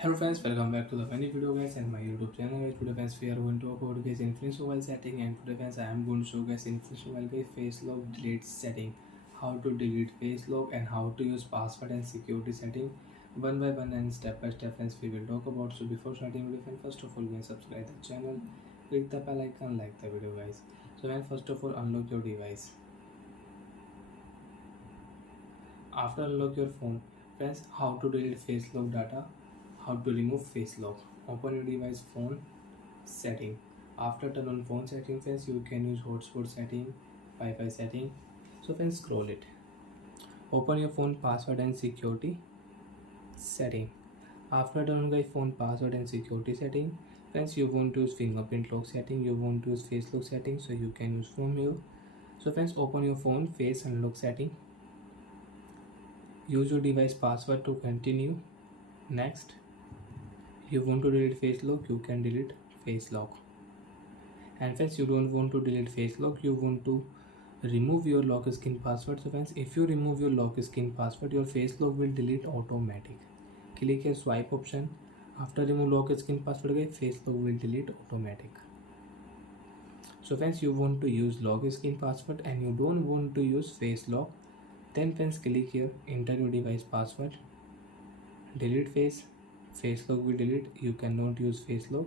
Hello friends, welcome back to the funny video guys and my YouTube channel. Guys, today friends we are going to talk about guys infinix mobile setting, and today friends I am going to show guys infinix mobile guys face lock delete setting, how to delete face lock and how to use password and security setting one by one and step by step friends we will talk about. So before starting video friends, first of all guys subscribe the channel, click the bell icon, like the video guys. So then first of all unlock your device. After unlock your phone friends, how to delete face lock data, how to remove face lock. Open your device phone setting. After turn on phone setting friends, you can use hotspot setting, Wi-Fi setting. So friends scroll it. Open your phone password and security setting. After turn on guys phone password and security setting friends, you want to use fingerprint lock setting, you want to use face lock setting, so you can use from here. So friends open your phone face unlock setting. Use your device password to continue. Next, you want to delete face lock, you can delete face lock. And friends you don't want to delete face lock, you want to remove your lock screen password. So friends if you remove your lock screen password, your face lock will delete automatic. Click here swipe option. After remove lock screen password guys, face lock will delete automatic. So friends you want to use lock screen password and you don't want to use face lock, then friends click here enter your device password, delete face lock will delete, you cannot use face lock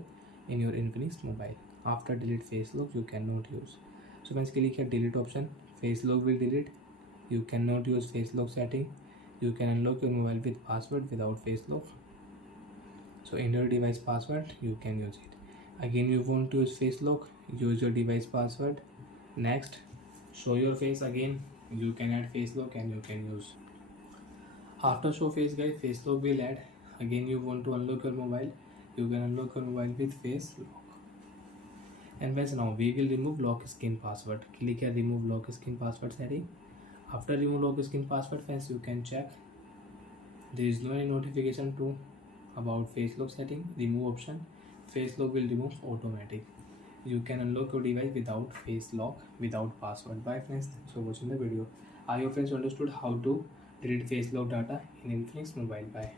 in your infinix mobile. After delete face lock you cannot use. So friends click here delete option, face lock will delete, you cannot use face lock setting, you can unlock your mobile with password without face lock. So in your device password you can use it. Again you want to use face lock, use your device password. Next, show your face again, you can add face lock and you can use. After show face guys, face lock will add. Again you want to unlock your mobile, you can unlock your mobile with face lock. And friends now we will remove lock screen password. Click here remove lock screen password setting. After remove lock screen password friends, you can check there is no any notification to about face lock setting. Remove option, face lock will remove automatic. You can unlock your device without face lock, without password. Bye friends, thanks for watching the video. I hope friends understood how to delete face lock data in infinix mobile. Bye.